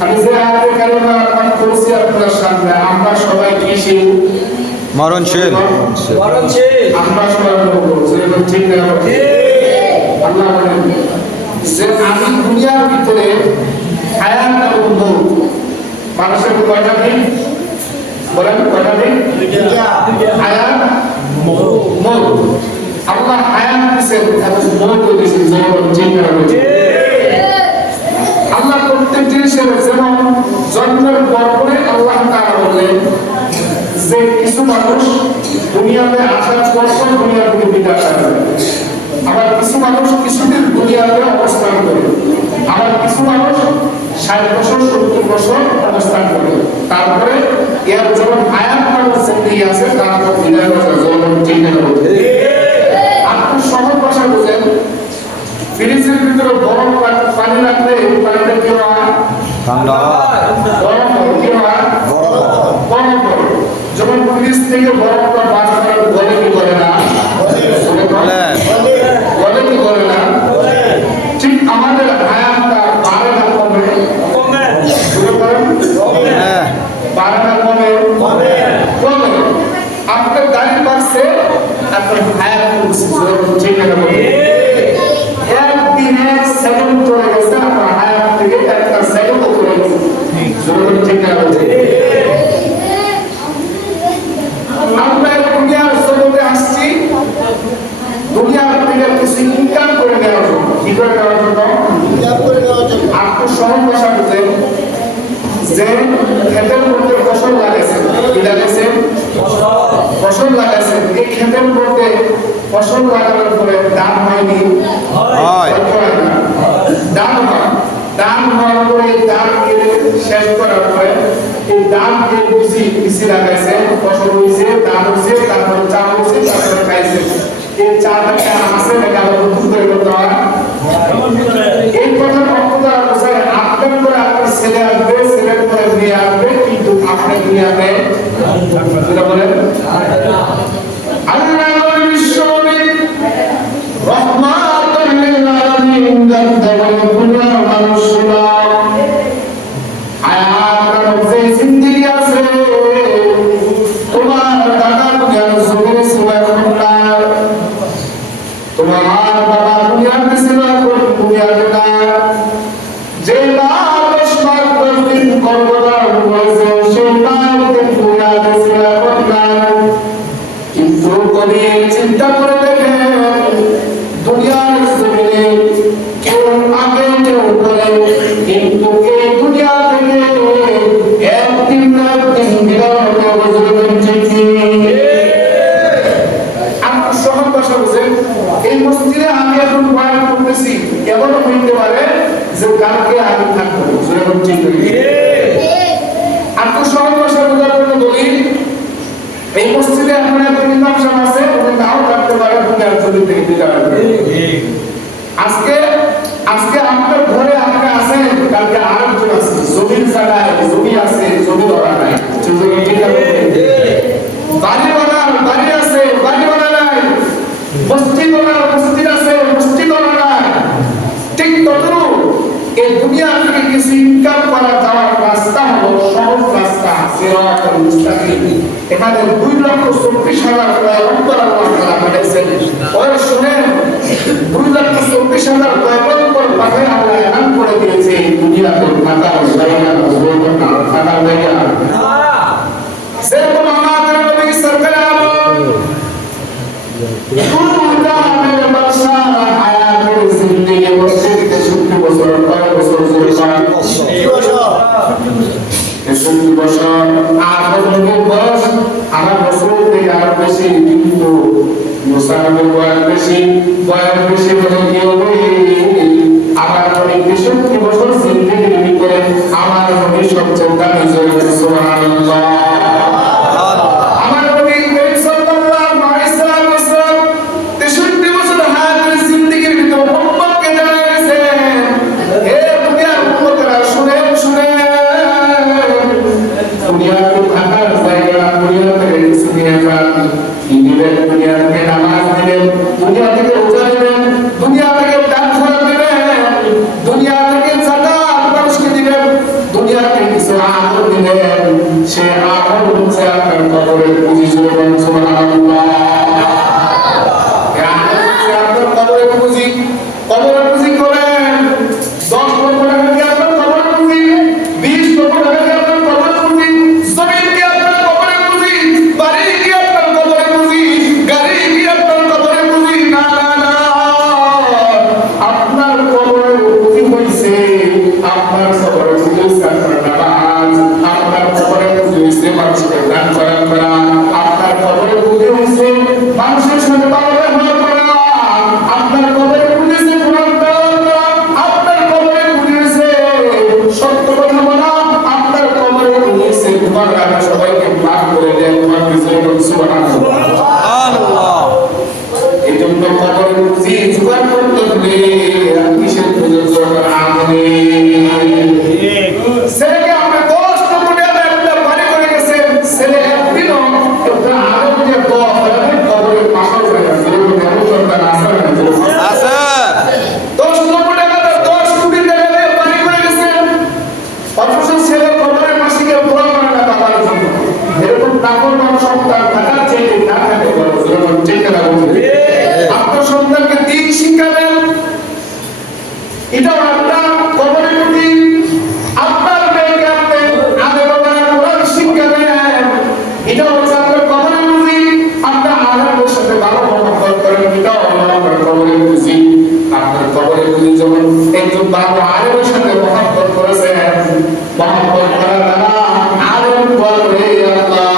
আমি যে আয়াতে কারিমা পাঠ করেছি আপনার সামনে, আমরা সবাই কি মরণশীল। আমরা সবাই বলবো ঠিক না? আল্লাহ বলেন যে আমি দুনিয়ার ভিতরে হায়াত এবং মউত, মানুষের কয়টা দিন বলেন, কয়টা দিন? হায়াত মউত। আল্লাহ হায়াত দিয়েছেন এবং মউত দিয়েছেন, ঠিক না? আল্লাহ প্রত্যেক জিনিসের যেমন জন্মের পরে আল্লাহ তাআলা বললেন যে কিছু মানুষ দুনিয়াতে আসার পর দুনিয়া থেকে বিদায় করে, আবার কিছু মানুষ কিছুদিন দুনিয়াতে অবস্থান করে, আবার কিছু মানুষ 60 বছর 70 বছর অবস্থান করে, তারপরে এর যখন হায়াত মানুষ জিন্দেগি আছে তারপর বিদায় করে যখন ঠিক না? আপনি সহজ ভাষা বুঝেন, ফ্রিজের ভিতরে গরম পানি রাখলে পানিটা কি হয়? ঠান্ডা। গরম কি হয়? গরম। যখন ফ্রিজ থেকে বরফটা বার করা গলে কি করে না? গলে কি করে না? ঠিক আমাদের হায়াতটা বাড়ে না কমে? বাড়ে না কমে? কমে। আপনার গাড়ি বাড়ছে, আপনার হায়াত কমছে, ঠিক না? একদিনে সেকেন্ড চলে গেছে, আপনার হায়াত থেকে একটা সেকেন্ড চলে গেছে, ঠিক না? আমরা দুনিয়ার জগতে আসছি দুনিয়ার থেকে কিছু ইনকাম করে নেওয়ার জন্য। কি করে নেওয়ার জন্য? আপনি সহজ ভাষা বুঝেন যে ক্ষেতের মধ্যে ফসল লাগাইছেন, কি লাগাইছেন? ফসল লাগাইছেন। এই ক্ষেতের মধ্যে ফসল লাগানোর পরে দাম হয়নি? দাম হয়। দাম হওয়ার পরে দাম কেটে শেষ করার পরে এই দামকে কৃষি লাগাইছে, ফসল হয়েছে, দাম হয়েছে, তারপরে চাল হয়েছে, তারপরে খাইছে। এই চালটাকে আসে নাকি আবার নতুন করে করতে হয়? এই কথার অর্থ দ্বারা বোঝায় আপনার করে আপনার ছেলে আসবে, ছেলের করে মেয়ে আসবে, কিন্তু আপনার দুনিয়াতে বলেন আল্লাহ বিশ্বনবী রহমাতুল লিল আলামিন দুনিয়ার মানুষরা হায়াতের যে জিন্দেগি আছে, তোমার দাদা দুনিয়ার জমির সময় খন্ডার, তোমার বাবা দুনিয়াতে ছিল, দুনিয়াতে না, যে মাস 10 দিন গর্ভধারণ করেছে সেই মাকে দুনিয়াতে ছিল খন্ডার। কিন্তু কবি চিন্তা করে দেখেন, দুনিয়ার জমিনে কেউ আগে কেউ করে, কিন্তু এই দুনিয়া থেকে একদিন না একদিন বিদায় হতে হবে। আপনি সহজ ভাষা বুঝেন, এই মসজিদে আমি এখন বয়ান করতেছি, এমনও হইতে পারে যে কালকে আমি থাকবো। আপনি সহজ ভাষা বোঝার জন্য বলি, এই মসজিদে এখন একজন ইমাম সাহেব আছে, উনি নাও থাকতে পারে, দুনিয়ার জমি থেকে বিদায় হবে। আজকে আপনার ঘরে আপনি আছেন, কালকে আরেকজন আছে, জমির জায়গায় জমি আছে, জমি ধরা নাই, বাড়ি আছে, বাড়ি ধরা নাই, মসজিদ আছে, মসজিদ ধরা নাই। ঠিক তদ্রূপ এই দুনিয়া থেকে কিছু ইনকাম করা যাওয়ার রাস্তা হলো সহজ রাস্তা, সিরাতুল মুস্তাকিম। এখানে 2,24,000 পয়গম্বর আল্লাহ তাআলা পাঠিয়েছেন। ওই শুনেন, 2,24,000 পয়গম্বর পাঠিয়ে আল্লাহ এলান করে দিয়েছে দুনিয়াতে থাকার জায়গা, থাকার জায়গা সেরকম আমাদের নবী সরকার দুনিয়ার বাদশা হায়াতের জিন্দেগি বছর 63 বছর, 5 বছর, 60 বছর। আর নবীর বয়স 8 বছর থেকে আরো বেশি, কিন্তু মুসা নবীর বয়স বেশি হলে কি হবে? আবার 63 বছর জিন্দেগির ভিতরে কবরে পুজো আপনার নামাজ, আপনার কবরে পুজো হয়েছে মানুষকে দান করা, আপনার কবরে পুজো হয়েছে মানুষের সাথে ভালো ব্যবহার করা, আপনার কবরে পুজো হয়েছে কোরআন তেলাওয়াত করা, আপনার কবরে পুজো হয়েছে সত্য কথা বলা, আপনার কবরে পুজো হয়েছে তোমার রাখা সবাইকে মাফ করে দেয়, তোমার বিষয়ে সুবহানাল্লাহ। এই জন্য কবরে পুঁজি জোগাড় করতে হলে কিসের পুজো দরকার? ছেলেকে আপনি 10 লক্ষ টাকা একটা বাড়ি করে গেছেন, ছেলে একদিনও একটা আরব যে কবরের পাশাও যায় না, যেরকম এমন সন্তান আছে না? আছে 10 লক্ষ টাকা 10 কোটি টাকা দিয়ে বাড়ি করে গেছেন, অথচ ছেলে কবরের পাশে গিয়ে দোয়া করে না বাবার জন্য। এরকম নাফরমান সন্তান থাকার চেয়ে না থাকে বড়, যেরকম ঠিক না বলছে। আপনার সন্তানকে দিন শিক্ষা দেন, এটাও আপনার কবরের প্রতি। আপনার মেয়েকে আপনি আদর করার কোরআন শিক্ষা দেন, এটাও হচ্ছে আপনার কবরের প্রতি। আপনার আদরের সাথে ভালো মহব্বত করেন, এটাও আপনার কবরের প্রতি। আপনার কবরের প্রতি যখন একজন ভালো আদরের সাথে মহব্বত করেছেন, মহব্বত করার দ্বারা আদর করে আল্লাহ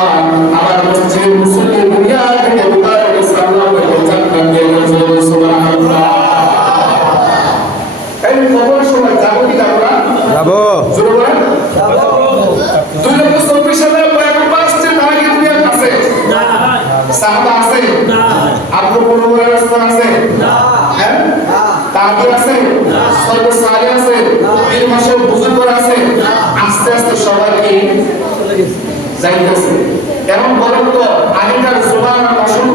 আমার হচ্ছে মুসলিম দুনিয়া থেকে উদ্ধার করেছে, আল্লাহ জান্নাত দিয়ে দিয়েছে। সুবহানাল্লাহ। এই কবরের সময় যাবো কি যাবো না? যাবো শুরু করেন। 2024 সালে পয়গম্বর আসছে, তারা কি দুনিয়ার কাছে? সাহাবা আছে? আব্দুল মুবারক রাসূল আছে? হ্যাঁ? তাবি আছে? সর্ব সালে আছে? পীর মাসের বুজুর্গ আছে? আস্তে আস্তে সবাই কি যাইতেছে। এমন বলেন তো আগেকার জমানার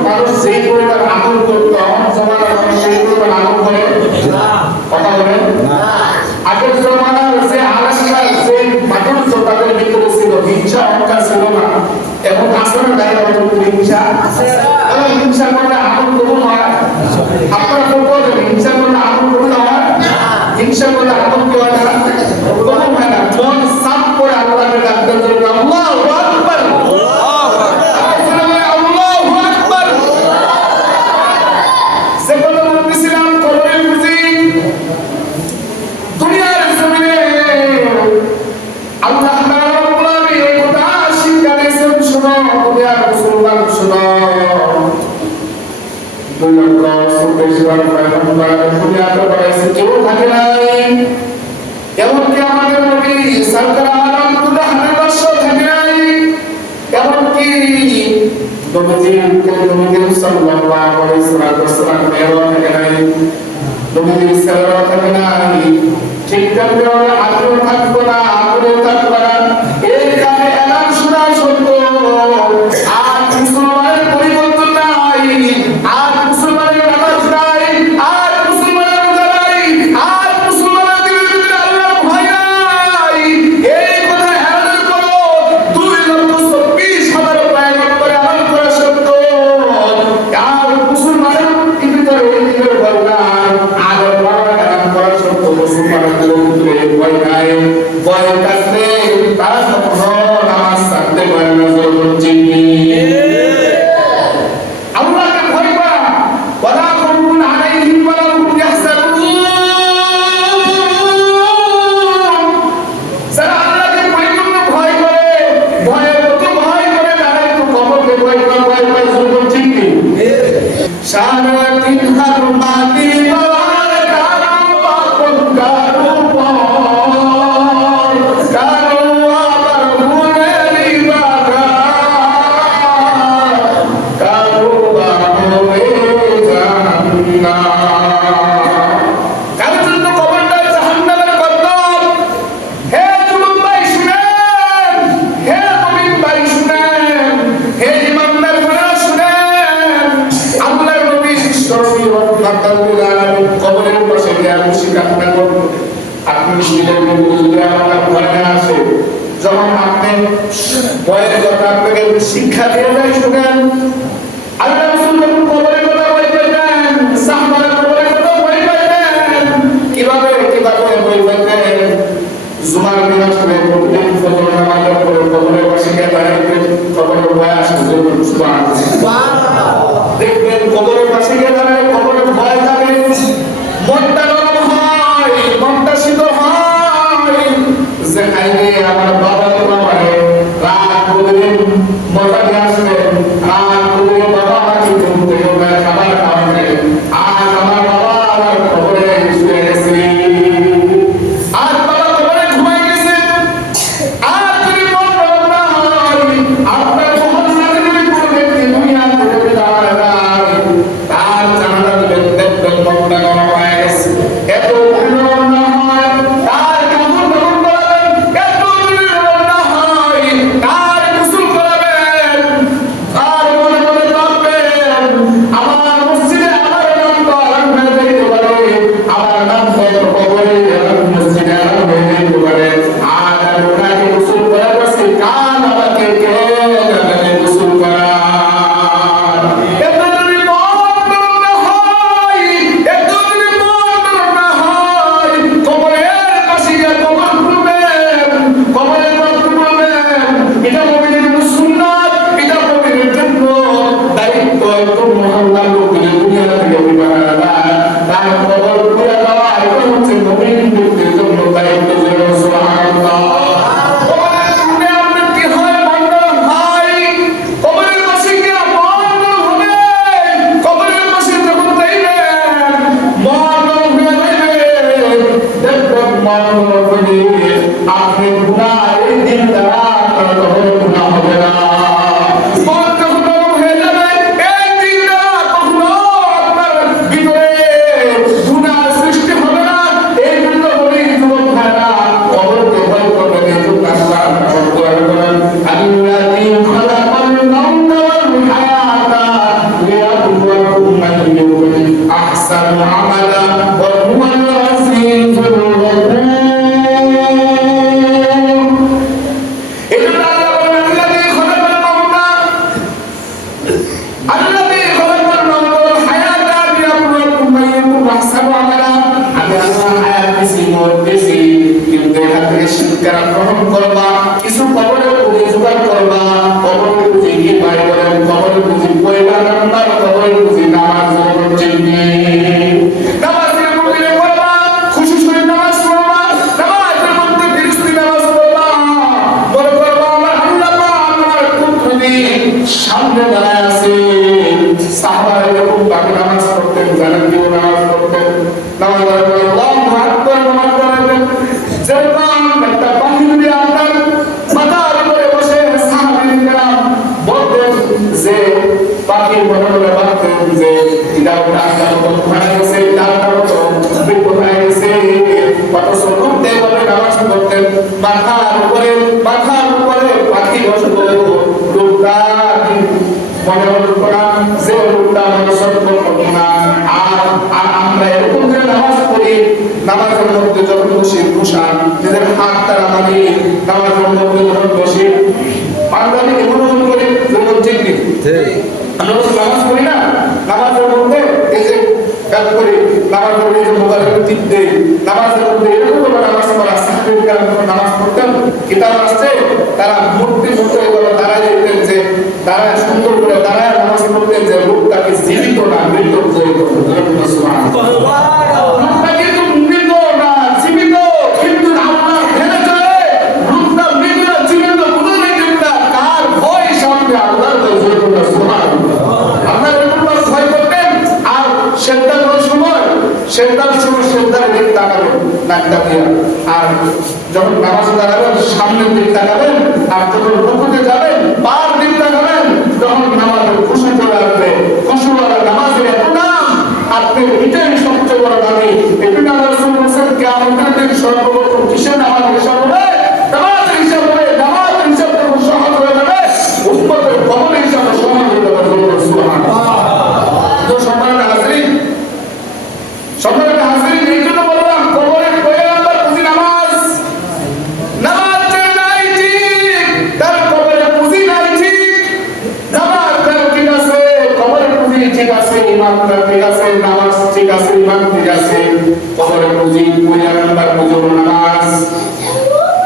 মানুষ যেই পরিমাণ আমল করতো, আমার জমানার মানুষ সেই পরিমাণ আমল করে কথা বলেন না। আগের জমানার যে আলাদা যে মানুষ তাদের ভিতরে ছিল হিংসা অহংকার ছিল না, এখন আসলে নাই আমাদের হিংসা আছে। হিংসা করলে আমল কবুল হয়? আপনারা তো বলেন হিংসা করলে আমল কবুল হয়? হিংসা করলে আমল কি হয় না? কবুল হয় না। মন সাফ করে আল্লাহকে ডাকতে হবে, আল্লাহু আকবার, আল্লাহু আকবার। সে কথা বলতেছিলাম কবরের পুঁজি। দুনিয়ার জমিনে আল্লাহ তাআলা রব্বুল আলামিন এই কথা শিক্ষা দিয়েছেন, শোনো দুনিয়ার মুসলমান শোনো। 2,24,000 পয়গম্বর দুনিয়াতে পাঠাইছে, কেউ থাকে নাই। এমনকি আমাদের নবী সরকার আলম দুনিয়াতে বর্ষও থাকে নাই। এমনকি নবী সাল্লাল্লাহু আলাইহি ওয়াসাল্লাম মেয়েও থাকে নাই, নবী সাল্লাল্লাহু থাকে নাই। ঠিক তেমনি আগুন থাকবো না, আগুনে থাকবো না। এই কানে এলান শোনা সত্য, আর মুসলমানের পরিবর্তন নাই, আর মুসলমানের নামাজ নাই, আর মুসলমানের রোজা নাই, আর মুসলমানের দিলের ভিতরে আল্লাহর ভয় নাই। এই কথা এলানের করো 2,24,000 পয়গম্বর এলান করা সত্য, আর মুসলমানের ভিতরে এই দিলের ভয় নাই, আর এলান করা সত্য। মুসলমানের দিলের ভিতরে ভয় নাই, ভয় থাকলে তারা কখনো নামাজ ছাড়তে পারে না। আল্লাহকে ভয় করা, ওয়ালা খাউফুন আলাইহিম ওয়ালা হুম ইয়াহজানুন। যারা আল্লাহকে ভয় করে, ভয়ের মতো ভয় করে, তারা একটু কবরকে ভয় করে, ভয় পায়। যুবক ঠিক কি? শাহাদাতিন হারমাতি বাবার কারু পাপন কারু পর, কারু আবার গুনেরি বাগা, কারু বাহরে জাহান্নাম। কারোর জন্য কবরটা জাহান্নামের গর্ত। হে যুবক ভাই শুনেন, হে মুমিন ভাই শুনেন, হে ইমানদার ভাইরা শুনেন। আল্লাহর নবী বিশ্বনবী রাহমাতুল্লাহ আলাইহি কবরের পাশে গিয়ে বসে কান্না করতেন। আপনি শুনলেন যদি আমার ঘরে আসে, যখন আপনি ভয়ের কথা আপনাকে শিক্ষা দিয়ে যায়, শুনেন। আল্লাহ রাসূল যখন কবরের কথা বই পাইতেন, সাহাবারা কবরের কথা বই পাইতেন, কিভাবে বই পাইতেন? জুমার দিন আসলে প্রতিদিন ফজর নামাজের পরে কবরের পাশে গিয়ে দাঁড়াইতেন, কবরের ভয় আসে। সুবহানাল্লাহ। দেখবেন কবরের পাশে গিয়ে দাঁড়ায়, কবরের ভয় থাকে, মনটা নরম হয়, মনটা শীতল হয়। যে খাইলে আমার বাবা তো আমারে রাত প্রতিদিন মজা নিয়ে আসবেন, রাত প্রতিদিন বাবা আমাকে ঘুম থেকে উঠায় খাবার খাওয়াবেন। আজ আমার বাবা আমার খবরে শুয়ে গেছে, আজ বাবা খবরে ঘুমাই গেছে। আর যদি মন ভালো না হয়, আপনার মহল্লাতে যদি কোনো ব্যক্তি দুনিয়া থেকে বিদায় নেয়, তার জানালা দিবেন, দেখবেন মনটা গরম হয়ে গেছে। এত পরিণাম না হয়, তার কাপড় গরম করাবেন। এত পরিণাম না হয়, তার গোসল করাবেন। আর মনে মনে ভাববেন, আমার মসজিদে আমার নামটা আরাম হয়ে যেতে পারে, আমার নামটা কবরে মসজিদে আরাম হয়ে যেতে পারে। আর আমি ওনাকে গোসল করা করছি, কাল আমাকে কে যাবে গোসল করা? এত যদি মন গরম না হয়, এত যদি মন গরম না হয়, কবরের পাশে গিয়ে কবর খুলবেন, কবরের পাশ খুলবেন। এটা মুমিনের জন্য সুন্নাত, এটা মুমিনের জন্য দায়িত্ব। একটু মহল্লার লোকদের দুনিয়া থেকে বিদায় নেয়, তার কবর খুলে দেওয়া, এটা হচ্ছে মুমিন ব্যক্তির জন্য দায়িত্ব। সুবহানাল্লাহ। কবরের সামনে আপনার কি হয়? মন গরম হয়। কবরের পাশে গিয়ে মন গরম হবে। কবরের পাশে যখন যাইবেন, মন গরম হয়ে যাইবে। দেখবেন মন গরম হলে আপনি গুনাহ এই দিন দ্বারা আপনার কখনো গুনাহ হবে না। মন যখন গরম হয়ে যাবে, এই দিন দ্বারা কখনো আপনার ভিতরে গুনাহ সৃষ্টি হবে না। এই জন্য বলি যুবক ভাইরা, কবরকে ভয় করবেন। এই জন্য আল্লাহ কোরআনে বলেন, আল্লাযী খালাকাল মাউতা ওয়াল হায়াতা লিয়াবলুয়াকুম আইয়ুকুম আহসানু আমালা ওয়া হুয়াল আজিজুল গফুর। এই জন্য আল্লাহ বলেন, আল্লাযী খালাকাল মাউতা, আল্লাযী খালাকাল মাউতা ওয়াল হায়াতা লিয়াবলুয়াকুম আইয়ুকুম আহসানু আমালা। আমি আল্লাহ হায়াত দিছি, মওত দিছি, কিন্তু এখান থেকে শিক্ষা গ্রহণ করবা, কিছু কবরের পুঁজি জোগাড় করবা। কবরের পুঁজি কি ভাই বলেন? কবরের পুঁজি পয়লা নাম্বার, কবরের পুঁজি নামাজ জগৎ চিন্নি। নামাজের মধ্যে পড়বা, খুশি করে নামাজ পড়বা, নামাজের মধ্যে ফিরস্তি নামাজ পড়বা। বলে পড়বা, আমার আল্লাহ পাক আমার কুদরতি সামনে দাঁড়ায় আছে। সাহাবায়ে এরকম ভাবে নামাজ পড়তেন, জানেন কি নামাজ পড়তেন? নামাজ পড়ে আল্লাহু আকবার নামাজ পড়তেন। যেরকম একটা পাখি যদি আপনার মাথার উপরে বসে সাহাবীরা বলতেন যে পাখির মনে মনে ভাবতেন যে এটা ডাকটা মতো হয়ে গেছে, ডাকটা মতো বিপদ হয়ে গেছে। অথচ ঘুরতে ভাবে নামাজ পড়তেন, মাথার উপরে পাখি বসত। লোকটা মনে হতো না যে লোকটা আমাদের সত্য ঘটনা। আর আমরা এরকম করে নামাজ পড়ি, নামাজের মধ্যে যখন বসে বসান, নিজের হাত তারা মানি, নামাজের মধ্যে যখন বসে পাঞ্জাবি এমন করে যেমন চিন্তি। আমরা নামাজ পড়ি না, নামাজের মধ্যে এই যে কাজ করি, নামাজের মধ্যে যে মোবাইলের টিপ দেই, নামাজের মধ্যে এরকম করে নামাজ পড়া। সাহাবীরা নামাজ পড়তেন, কিতাব আসছে, তারা মূর্তির মতো এভাবে দাঁড়ায় যেতেন, যে দাঁড়ায় সুন্দর করে দাঁড়ায় নামাজ পড়তেন, যে লোকটাকে জীবিত না মৃত জয় করতেন। লোকটা কিন্তু মৃত না জীবিত, কিন্তু আল্লাহ ধ্যানে চলে। লোকটা মৃত না জীবিত বুঝলেন না, কার ভয় সামনে আল্লাহর ভয় করতেন। সুবহানাল্লাহ। আপনারা এরকম ভয় করতেন। আর সেজদার সময় সেজদার দিক তাকাবেন, নাকটা দিয়া। আর যখন নামাজে দাঁড়াবেন সামনের দিক তাকাবেন, আর যখন রুকুতে যাবেন পার দিক তাকাবেন। যখন নামাজে খুশি চলে আসবে, খুশিওয়ালা নামাজের এত দাম, আপনি এটাই সবচেয়ে বড় দামি। এটা আল্লাহ রাসূল বলেছেন, কিয়ামতের দিন সর্বপ্রথম কিসের নামাজের হিসাব হবে? নামাজের হিসাব হবে। নামাজের হিসাব যখন সহজ হয়ে যাবে, উম্মতের কবরের হিসাব সহজ হয়ে যাবে। সুবহানাল্লাহ। তো সম্মানিত হাজরিন, এই জন্য বললাম, কবরের কয় নাম্বার পুঁজি? নামাজ। নামাজ যার নাই ঠিক, তার কবরের পুঁজি নাই ঠিক। নামাজ তার ঠিক আছে, কবরের পুঁজি ঠিক আছে, ইমান তার ঠিক আছে, নামাজ ঠিক আছে, ইমান ঠিক আছে, কবরের পুঁজি কয় নাম্বার? পুঁজি হলো নামাজ।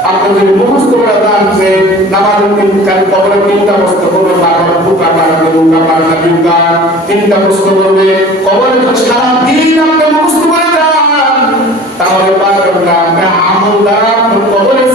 আপনি যদি মুখস্থ করে দেন যে নামাজের কবরের তিনটা প্রশ্ন করবে, বারবার ফুকা পাড়াতে মুখা পাড়াতে মুখা তিনটা প্রশ্ন করবে। কবরে যদি সারাদিন আপনি মুখস্থ করে দেন, তাহলে পারবেন না। আপনার আমল দ্বারা কবরের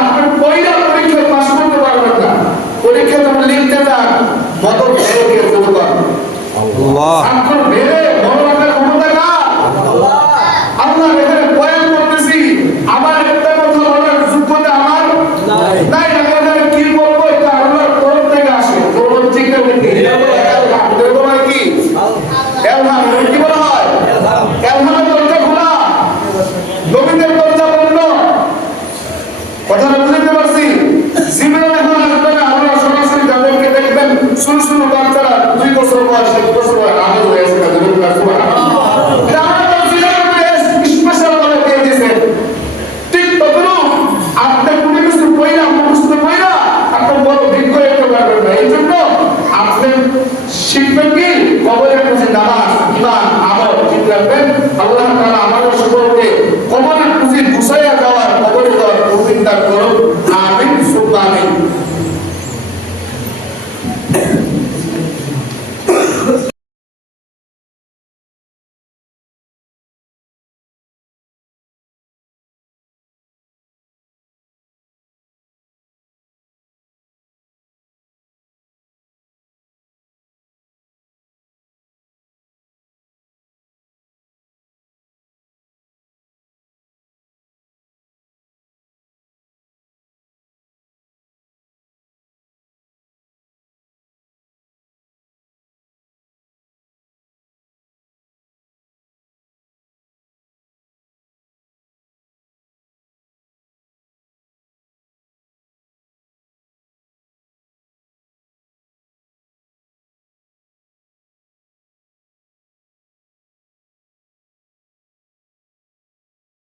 আপনি পয়লা পরীক্ষায় পাস করতে পারবেন না, পরীক্ষা যখন লিখতে যান মদত ভেঙে শুরু করেন। আল্লাহ স্বাক্ষর ভেঙে বড় রাখার ক্ষমতা কার? আল্লাহ এখানে বয়ান করতেছি, আমার একটা কথা বলার যোগ্যতা আমার নাই। আমি এখানে কি বলবো এটা আল্লাহর তরফ থেকে আসে। তোর ঠিক না ঠিক? এলহাম কি? এলহাম কি বলা হয়? এলহামের দরজা খোলা, নবীদের দরজা বন্ধ। কথাটা বুঝতে পারছি? জীবনে এখন আসবে না, আমরা সরাসরি যাদেরকে দেখবেন শুরু বাচ্চারা 2 বছর বয়স 1 বছর